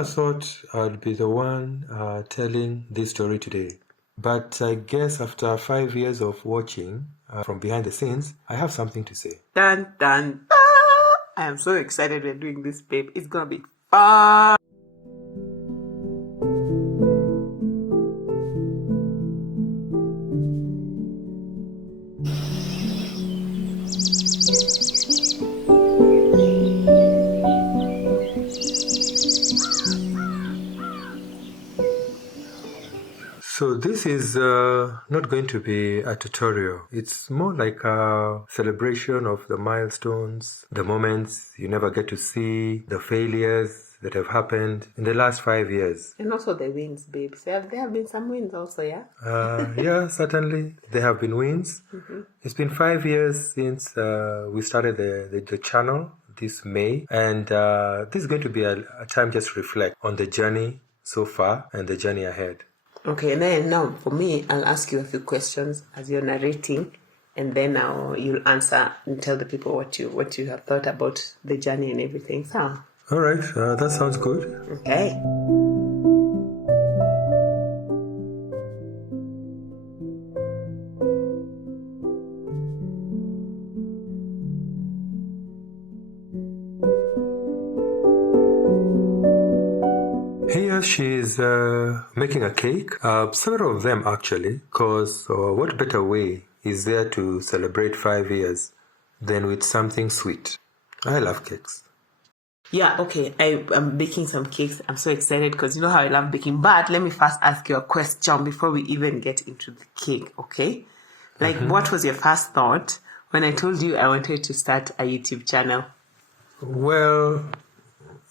never thought I'd be the one telling this story today. But I guess after 5 years of watching from behind the scenes, I have something to say. Dun, dun, dun. I am so excited we're doing this, babe. It's gonna be fun. So this is not going to be a tutorial. It's more like a celebration of the milestones, the moments you never get to see, the failures that have happened in the last 5 years. And also the wins, babe. So there have been some wins also, yeah? Yeah, certainly. There have been wins. Mm-hmm. It's been 5 years since we started the channel this May. And this is going to be a time just to reflect on the journey so far and the journey ahead. Okay, and then now for me, I'll ask you a few questions as you're narrating, and then you'll answer and tell the people what you have thought about the journey and everything. So, all right, that sounds good. Okay. Here she is making a cake, several of them actually, because what better way is there to celebrate 5 years than with something sweet? I love cakes. Yeah, okay, I'm baking some cakes. I'm so excited because you know how I love baking. But let me first ask you a question before we even get into the cake, okay? Like, what was your first thought when I told you I wanted to start a YouTube channel? Well,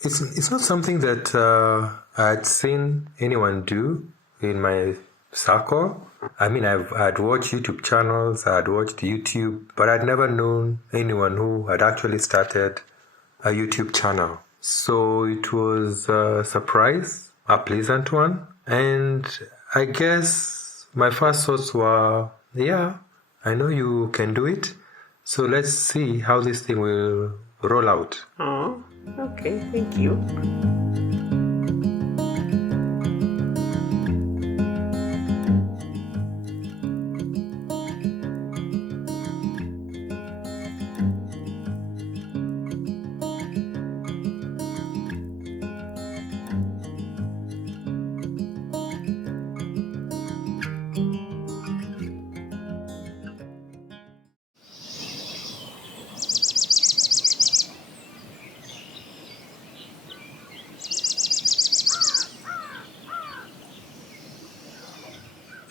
it's not something that I'd seen anyone do in my circle. I mean, I'd watched YouTube channels, I'd watched YouTube, but I'd never known anyone who had actually started a YouTube channel. So it was a surprise, a pleasant one. And I guess my first thoughts were, yeah, I know you can do it. So let's see how this thing will roll out. Oh, okay, thank you.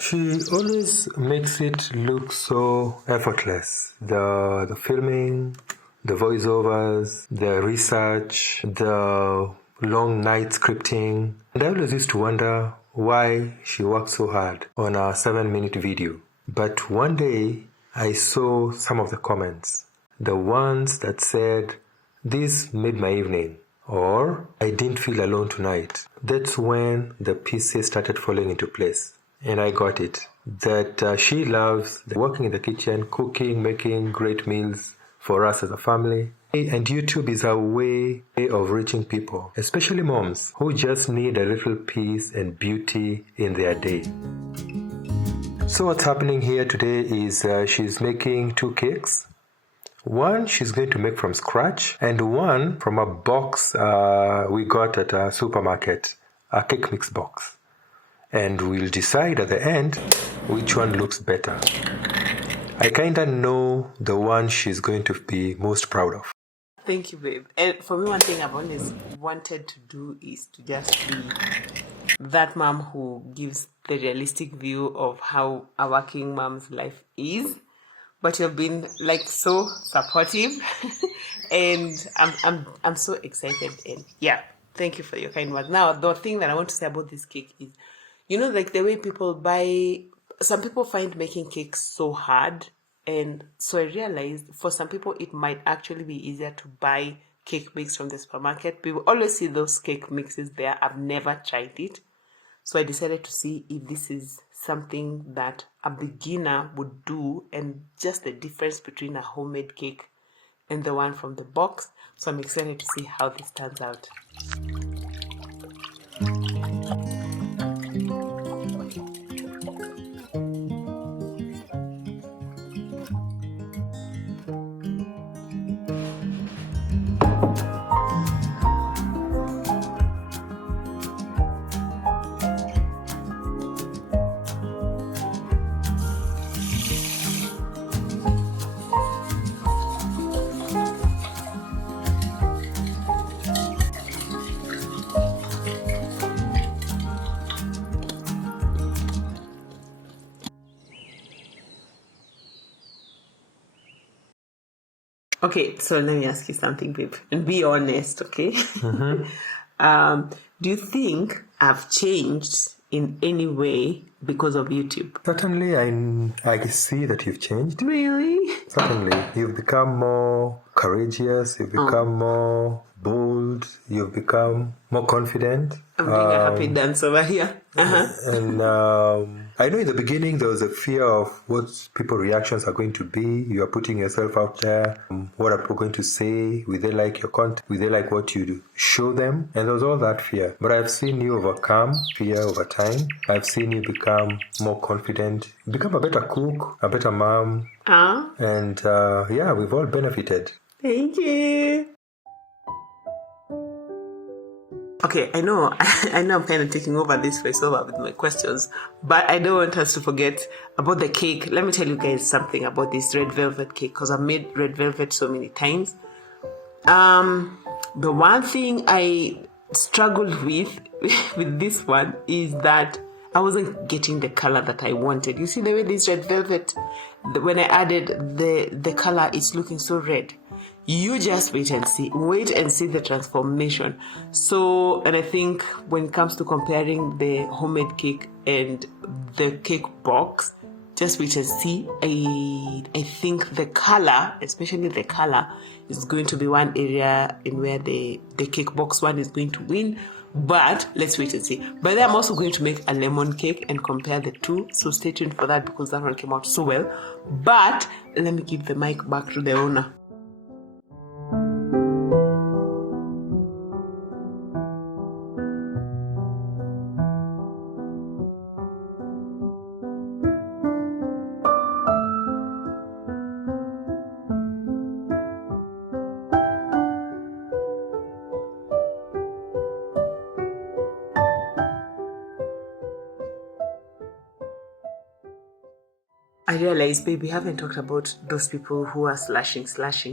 She always makes it look so effortless. The filming, the voiceovers, the research, the long night scripting. And I always used to wonder why she worked so hard on a 7-minute video. But one day I saw some of the comments. The ones that said, "This made my evening," or "I didn't feel alone tonight." That's when the pieces started falling into place. And I got it, that she loves working in the kitchen, cooking, making great meals for us as a family. And YouTube is a way of reaching people, especially moms who just need a little peace and beauty in their day. So what's happening here today is she's making 2 cakes. One she's going to make from scratch, and one from a box we got at a supermarket, a cake mix box. And we'll decide at the end which one looks better. I kinda know the one she's going to be most proud of. Thank you, babe. And for me, one thing I've always wanted to do is to just be that mom who gives the realistic view of how a working mom's life is. But you've been like so supportive, and I'm so excited. And yeah, thank you for your kind words. Now, the thing that I want to say about this cake is, you know, like the way people buy, some people find making cakes so hard. And so I realized for some people, it might actually be easier to buy cake mix from the supermarket. People always see those cake mixes there. I've never tried it. So I decided to see if this is something that a beginner would do and just the difference between a homemade cake and the one from the box. So I'm excited to see how this turns out. Okay, so let me ask you something, babe, and be honest, okay? Do you think I've changed in any way because of YouTube? Certainly, I see that you've changed. Really? Certainly, you've become more courageous, you've become more bold, you've become more confident. I'm doing a happy dance over here. And I know in the beginning there was a fear of what people's reactions are going to be. You are putting yourself out there. What are people going to say? Will they like your content? Will they like what you do? Show them? And there was all that fear. But I've seen you overcome fear over time. I've seen you become more confident, become a better cook, a better mom. And yeah, we've all benefited. Thank you. Okay, I know I'm kind of taking over this voiceover with my questions, but I don't want us to forget about the cake. Let me tell you guys something about this red velvet cake, because I've made red velvet so many times. The one thing I struggled with this one is that I wasn't getting the color that I wanted. You see the way this red velvet, when I added the color, it's looking so red. You just wait and see the transformation. So, and I think when it comes to comparing the homemade cake and the cake box, just wait and see. I think the color, especially the color, is going to be one area in where the cake box one is going to win. But let's wait and see. But then I'm also going to make a lemon cake and compare the two. So stay tuned for that, because that one came out so well. But let me give the mic back to the owner. I realize, babe, we haven't talked about those people who are slashing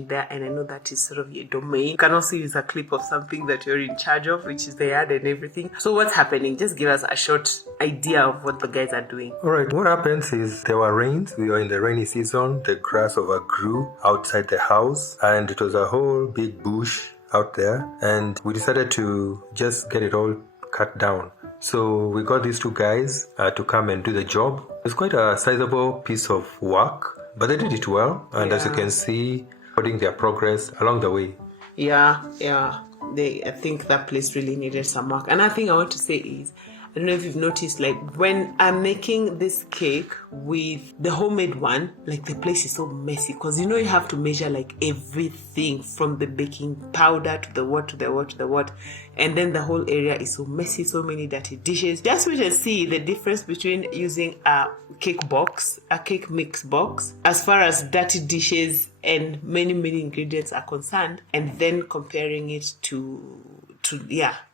there, and I know that is sort of your domain. You can also use a clip of something that you're in charge of, which is the ad and everything. So what's happening? Just give us a short idea of what the guys are doing. All right, what happens is there were rains. We were in the rainy season. The grass overgrew outside the house, and it was a whole big bush out there, and we decided to just get it all cut down. So we got these two guys to come and do the job. It's quite a sizable piece of work, but they did it well, and as you can see, recording their progress along the way. Yeah. I think that place really needed some work. Another thing I want to say is, I don't know if you've noticed, like when I'm making this cake with the homemade one, like the place is so messy, because you have to measure like everything from the baking powder to the what, and then the whole area is so messy, so many dirty dishes. Just wait and see the difference between using a cake box, a cake mix box, as far as dirty dishes and many ingredients are concerned, and then comparing it to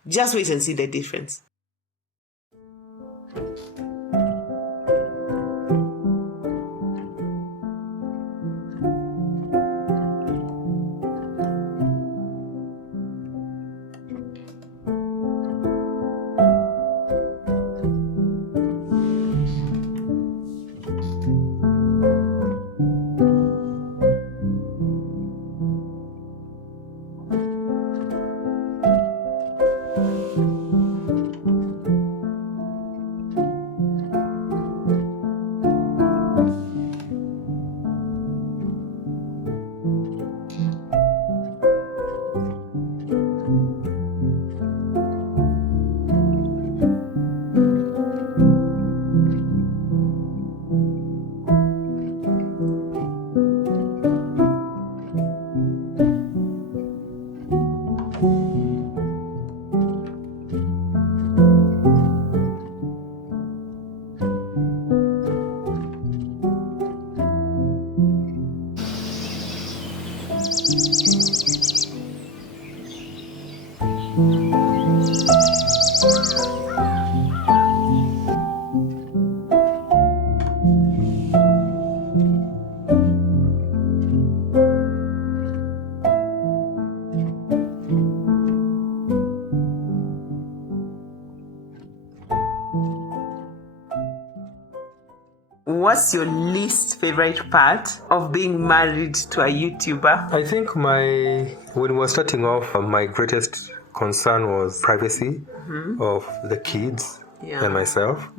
just wait and see the difference. what's your least favorite part of being married to a YouTuber? I think when we were starting off, my greatest concern was privacy of the kids and myself.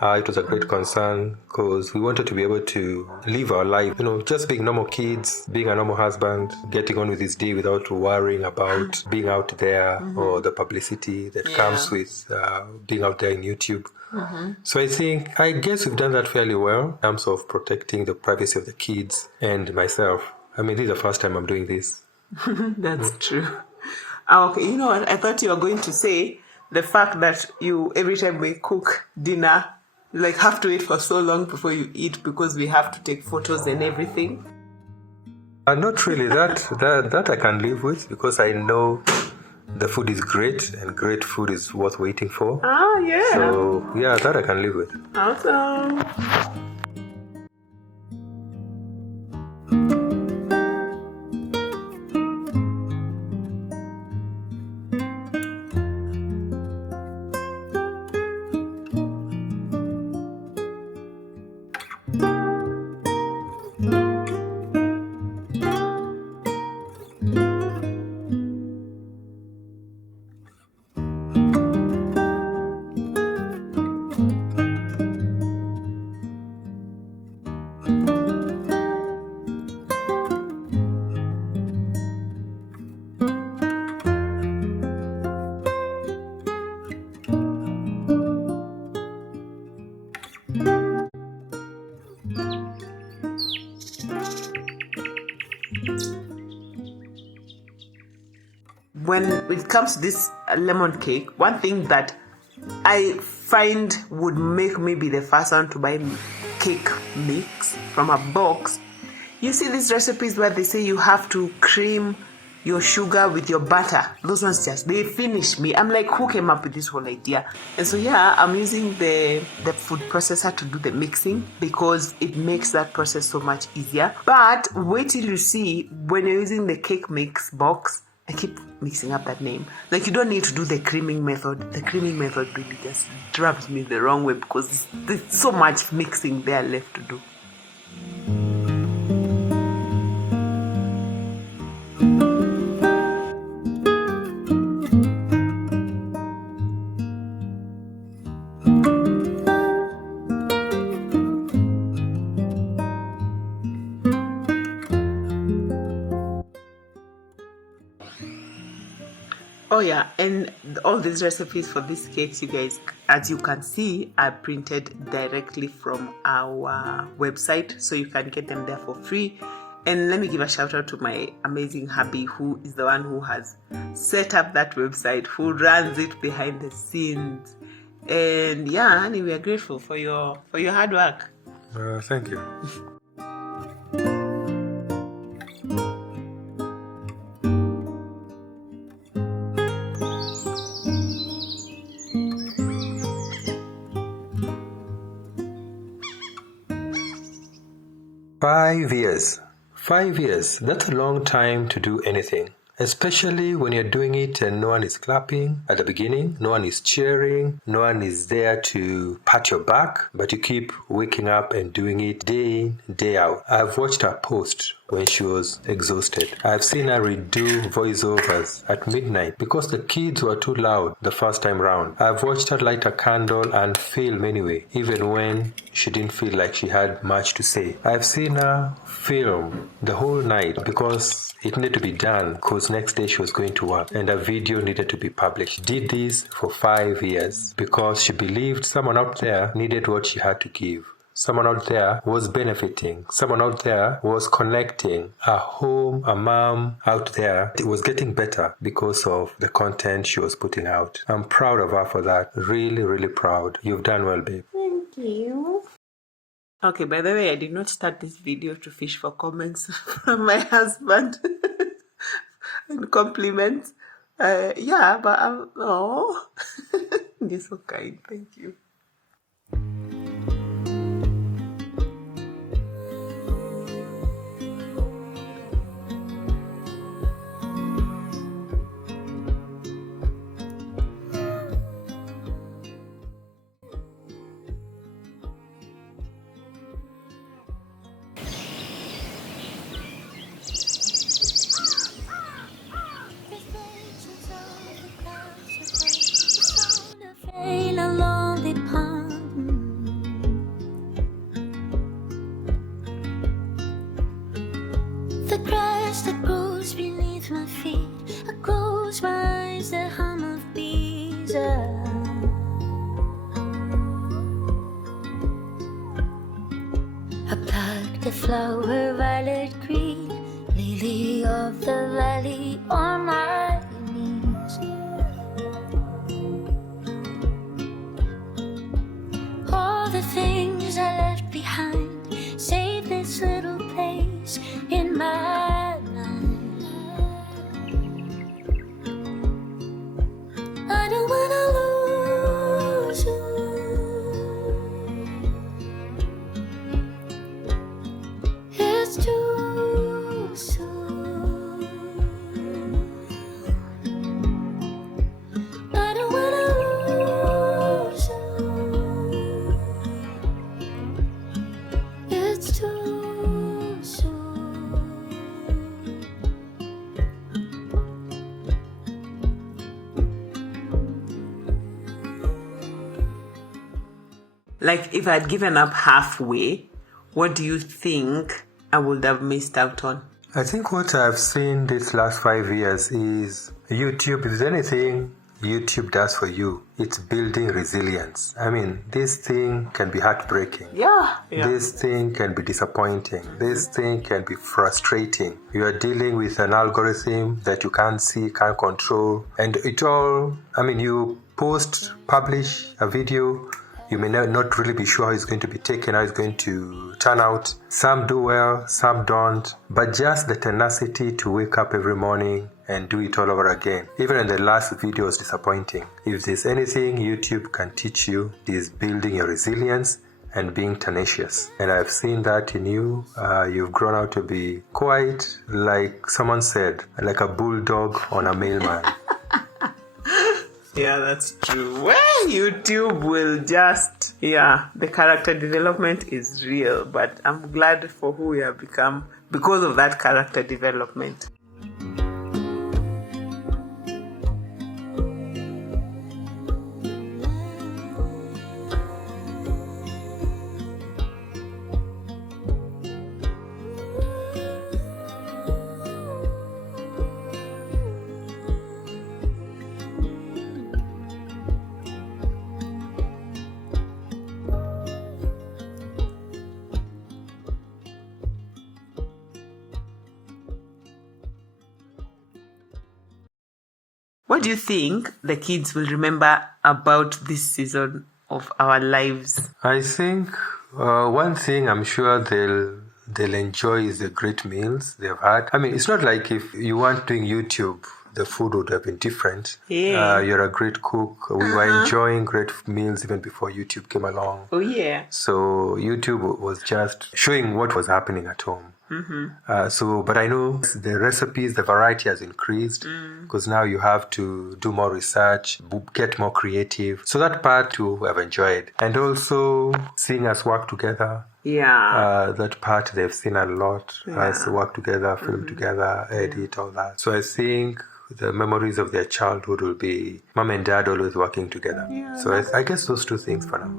It was a great concern because we wanted to be able to live our life, just being normal kids, being a normal husband, getting on with his day without worrying about being out there or the publicity that comes with being out there in YouTube. So I guess we've done that fairly well in terms of protecting the privacy of the kids and myself. I mean, this is the first time I'm doing this. That's true. Okay, you know what? I thought you were going to say the fact that you, every time we cook dinner, like have to wait for so long before you eat because we have to take photos and everything. Not really. That I can live with because I know the food is great and great food is worth waiting for. Ah, yeah. So, yeah, that I can live with. Awesome. When it comes to this lemon cake, one thing that I find would make me be the first one to buy cake mix from a box. You see these recipes where they say you have to cream your sugar with your butter. Those ones they finish me. I'm like, who came up with this whole idea? And so I'm using the food processor to do the mixing because it makes that process so much easier. But wait till you see when you're using the cake mix box. I keep mixing up that name. Like, you don't need to do the creaming method. The creaming method really just drives me the wrong way because there's so much mixing there left to do. Oh yeah, and all these recipes for these cakes, you guys, as you can see, are printed directly from our website, so you can get them there for free. And let me give a shout out to my amazing hubby, who is the one who has set up that website, who runs it behind the scenes. And yeah, honey, we are grateful for your hard work. Thank you. Five years. 5 years. That's a long time to do anything. Especially when you're doing it and no one is clapping at the beginning, no one is cheering, no one is there to pat your back, but you keep waking up and doing it day in, day out. I've watched her post when she was exhausted. I've seen her redo voiceovers at midnight because the kids were too loud the first time round. I've watched her light a candle and film anyway, even when she didn't feel like she had much to say. I've seen her film the whole night because it needed to be done because next day she was going to work and a video needed to be published. She did this for 5 years because she believed someone out there needed what she had to give. Someone out there was benefiting. Someone out there was connecting. A home, a mom out there, it was getting better because of the content she was putting out. I'm proud of her for that. Really, really proud. You've done well, babe. Thank you. Okay, by the way, I did not start this video to fish for comments from my husband and compliments. But oh, you're so kind. Thank you. flower, violet green, lily of the valley on my knees. All the things I left behind, save this little place in my mind. I don't wanna lose you. It's too soon. I don't wanna lose you. It's too soon. Like, if I'd given up halfway, what do you think I would have missed out on? I think what I've seen these last 5 years is YouTube. If there's anything YouTube does for you, it's building resilience. I mean, this thing can be heartbreaking. Yeah. This thing can be disappointing. This thing can be frustrating. You are dealing with an algorithm that you can't see, can't control. And it all, I mean, you publish a video, you may not really be sure how it's going to be taken, how it's going to turn out. Some do well, some don't. But just the tenacity to wake up every morning and do it all over again. Even in the last video was disappointing. If there's anything YouTube can teach you, it is building your resilience and being tenacious. And I've seen that in you. You've grown out to be quite, like someone said, like a bulldog on a mailman. Yeah, that's true. Well, YouTube will just, the character development is real, but I'm glad for who we have become because of that character development. What do you think the kids will remember about this season of our lives? I think one thing I'm sure they'll enjoy is the great meals they've had. I mean, it's not like if you weren't doing YouTube, the food would have been different. Yeah. You're a great cook. We were enjoying great meals even before YouTube came along. Oh, yeah. So YouTube was just showing what was happening at home. But I know the recipes, the variety has increased because now you have to do more research, get more creative. So that part too I've enjoyed. And also seeing us work together. Yeah. That part they've seen a lot. Us work together, film together, edit, all that. So I think the memories of their childhood will be mom and dad always working together. Yeah. So I guess those two things for now.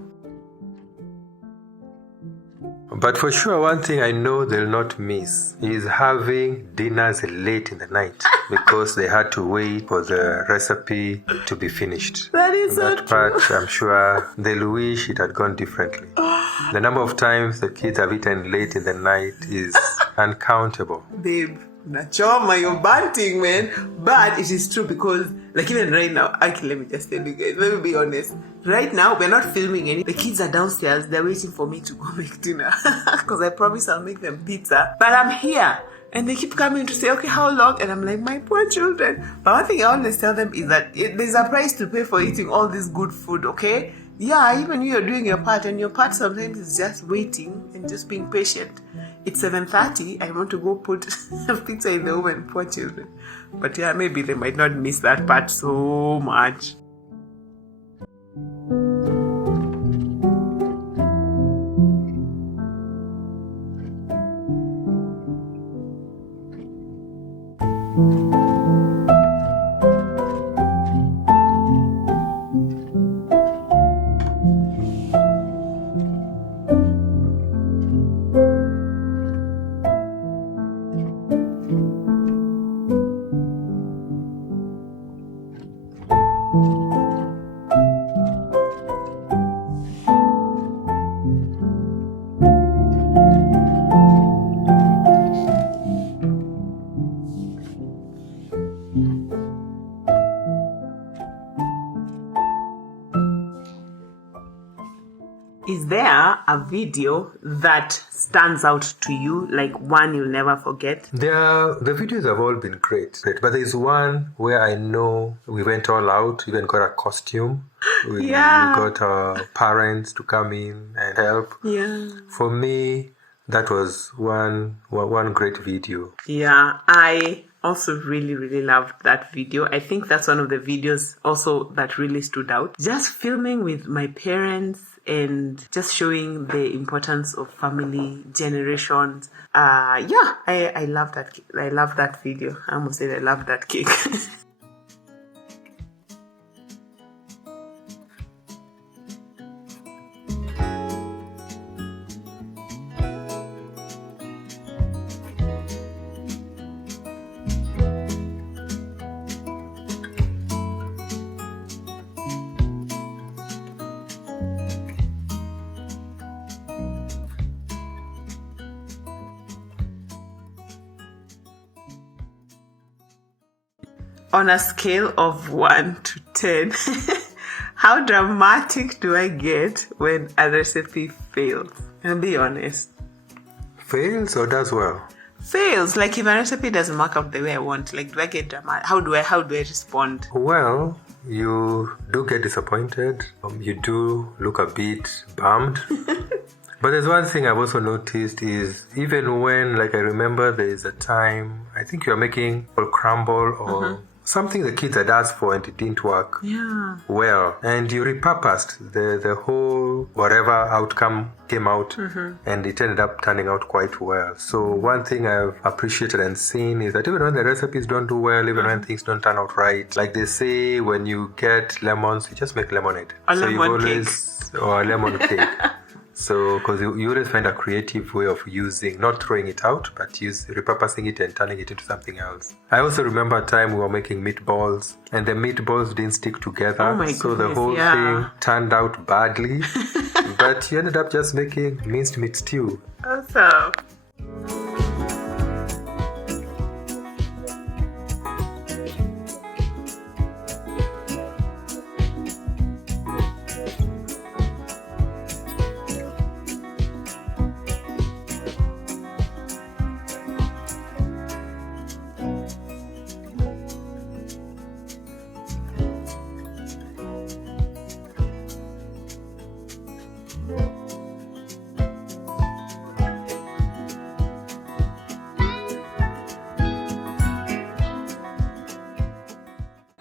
But for sure, one thing I know they'll not miss is having dinners late in the night because they had to wait for the recipe to be finished. That is so That part, I'm sure they'll wish it had gone differently. The number of times the kids have eaten late in the night is uncountable. Babe, Nachoma, you're banting, man. But it is true because, like, even right now, actually, let me just tell you guys, let me be honest. Right now, we're not filming any. The kids are downstairs. They're waiting for me to go make dinner because I promise I'll make them pizza. But I'm here. And they keep coming to say, okay, how long? And I'm like, my poor children. But one thing I always tell them is that there's a price to pay for eating all this good food, okay? Yeah, even you're doing your part, and your part sometimes is just waiting and just being patient. It's 7:30. I want to go put pizza in the oven, poor children. But yeah, maybe they might not miss that part so much. Is there a video that stands out to you, like one you'll never forget? The videos have all been great, but there's one where I know we went all out, even got a costume. We got our parents to come in and help. Yeah. For me, that was one great video. Yeah, I also really loved that video. I think that's one of the videos also that really stood out. Just filming with my parents and just showing the importance of family, generations. I love that. I love that video. I almost said I love that cake. On a scale of 1 to 10, how dramatic do I get when a recipe fails? And be honest. Fails or does well? Fails. Like if a recipe doesn't work out the way I want, like do I get dramatic? How do I respond? Well, you do get disappointed. You do look a bit bummed. But there's one thing I've also noticed is even when, like I remember there is a time, I think you're making a crumble or something the kids had asked for and it didn't work well. And you repurposed the whole whatever outcome came out and it ended up turning out quite well. So one thing I've appreciated and seen is that even when the recipes don't do well, even when things don't turn out right, like they say when you get lemons, you just make lemonade. Or so lemon cake. Or a lemon cake. So, because you always find a creative way of using, not throwing it out, but repurposing it and turning it into something else. I also remember a time we were making meatballs, and the meatballs didn't stick together. Oh my so the goodness, whole thing turned out badly. But you ended up just making minced meat stew. Awesome.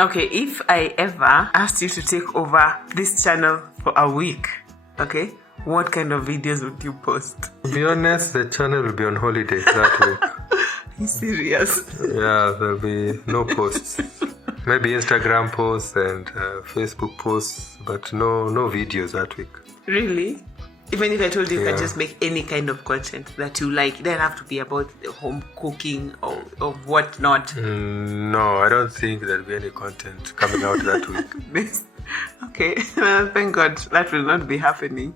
Okay, if I ever asked you to take over this channel for a week, okay, what kind of videos would you post? To be honest, the channel will be on holiday that week. Are you serious? Yeah, there'll be no posts. Maybe Instagram posts and Facebook posts, but no videos that week. Really? Even if I told you can just make any kind of content that you like, it doesn't have to be about the home cooking or whatnot. No, I don't think there'll be any content coming out that week. Okay, well, thank God that will not be happening.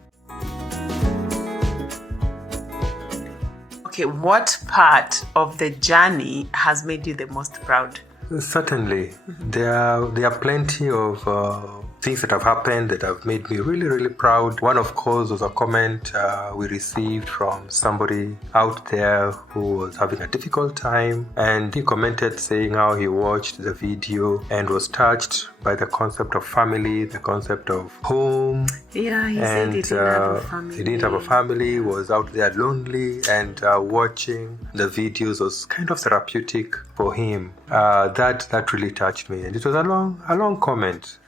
Okay, what part of the journey has made you the most proud? Certainly. There are plenty of things that have happened that have made me really proud. One, of course, was a comment we received from somebody out there who was having a difficult time, and he commented saying how he watched the video and was touched by the concept of family, the concept of home. Yeah, he said he didn't have a family. He didn't have a family, was out there lonely, and watching the videos was kind of therapeutic for him. That really touched me, and it was a long comment.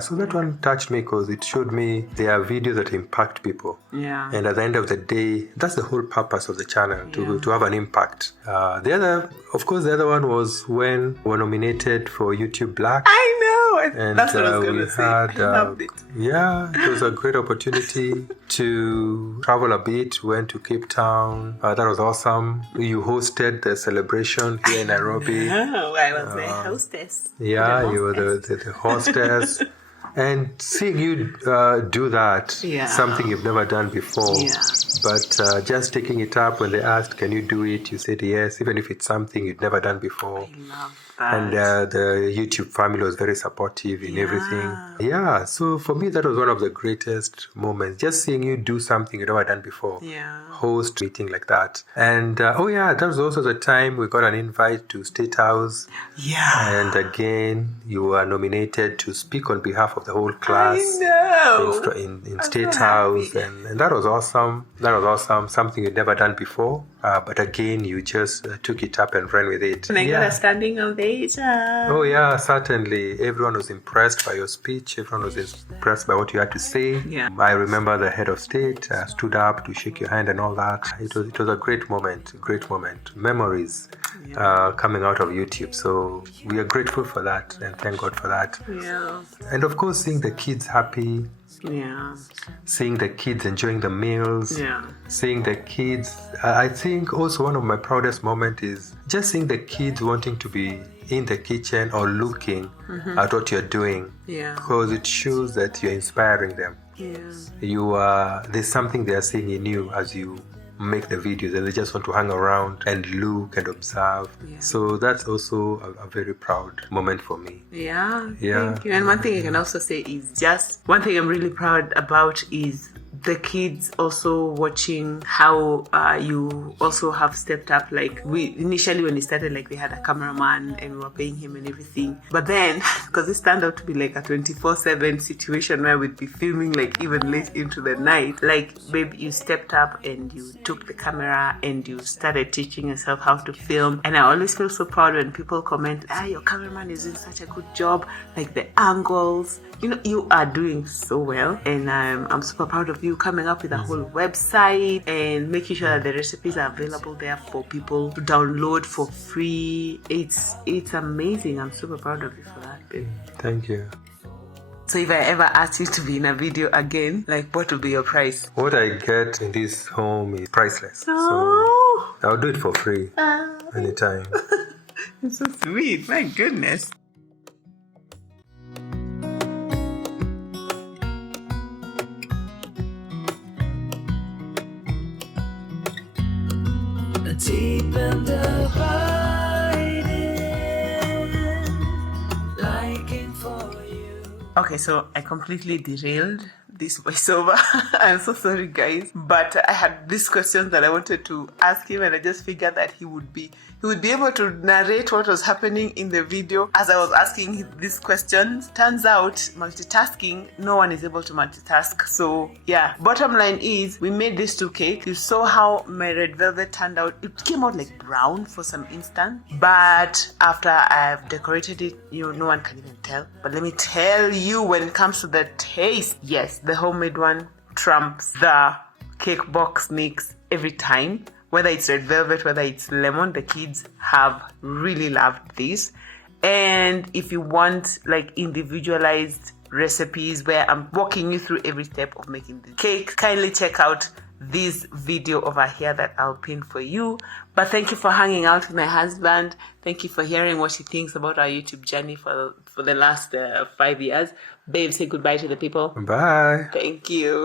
So that one touched me because it showed me there are videos that impact people. Yeah. And at the end of the day, that's the whole purpose of the channel, to have an impact. The other one was when we were nominated for YouTube Black. I know. And that's what I was going to say. I loved it. Yeah, it was a great opportunity to travel a bit. We went to Cape Town. That was awesome. You hosted the celebration here in Nairobi. Oh, I was the hostess. Yeah, you were the hostess. And seeing you do that, something you've never done before, but just taking it up when they asked, can you do it? You said yes, even if it's something you'd never done before. I love And the YouTube family was very supportive in everything. Yeah, so for me, that was one of the greatest moments. Just seeing you do something you'd never done before. Yeah. Host meeting like that. And that was also the time we got an invite to State House. Yeah. And again, you were nominated to speak on behalf of the whole class. I know. In State House. And that was awesome. That was awesome. Something you'd never done before. But again, you just took it up and ran with it. And I got a standing ovation. Oh, yeah, certainly. Everyone was impressed by your speech. Everyone was impressed by what you had to say. Yeah. I remember the head of state stood up to shake your hand and all that. It was a great moment, memories coming out of YouTube. So we are grateful for that and thank God for that. Yeah. And of course, seeing the kids happy. Yeah. Seeing the kids enjoying the meals. Yeah. Seeing the kids. I think also one of my proudest moments is just seeing the kids wanting to be in the kitchen or looking at what you're doing. Yeah. Because it shows that you're inspiring them. Yeah. There's something they are seeing in you as you make the videos, and they just want to hang around and look and observe. Yeah. So that's also a very proud moment for me. Yeah, thank you. And one thing I can also say is just one thing I'm really proud about is the kids also watching how you also have stepped up. Like we initially when we started, like we had a cameraman and we were paying him and everything, but then because this turned out to be like a 24/7 situation where we'd be filming like even late into the night, like babe, you stepped up and you took the camera and you started teaching yourself how to film. And I always feel so proud when people comment, your cameraman is doing such a good job, like the angles, you are doing so well. And I'm super proud of you coming up with a whole website and making sure that the recipes are available there for people to download for free. It's amazing. I'm super proud of you for that, babe. Thank you. So if I ever ask you to be in a video again, like what would be your price? What I get in this home is priceless. Oh. So I'll do it for free anytime. It's so sweet. My goodness. Deep in the hiding, liking for you. Okay, so I completely derailed this voiceover. I'm so sorry, guys, but I had these questions that I wanted to ask him, and I just figured that he would be able to narrate what was happening in the video as I was asking him these questions. Turns out multitasking, no one is able to multitask. So yeah, bottom line is we made these two cakes. You saw how my red velvet turned out. It came out like brown for some instant, but after I've decorated it, no one can even tell. But let me tell you, when it comes to the taste, yes, the homemade one trumps the cake box mix every time. Whether it's red velvet, whether it's lemon, the kids have really loved this. And if you want like individualized recipes where I'm walking you through every step of making the cake, kindly check out this video over here that I'll pin for you. But thank you for hanging out with my husband. Thank you for hearing what he thinks about our YouTube journey for the last 5 years. Babe, say goodbye to the people. Bye. Thank you.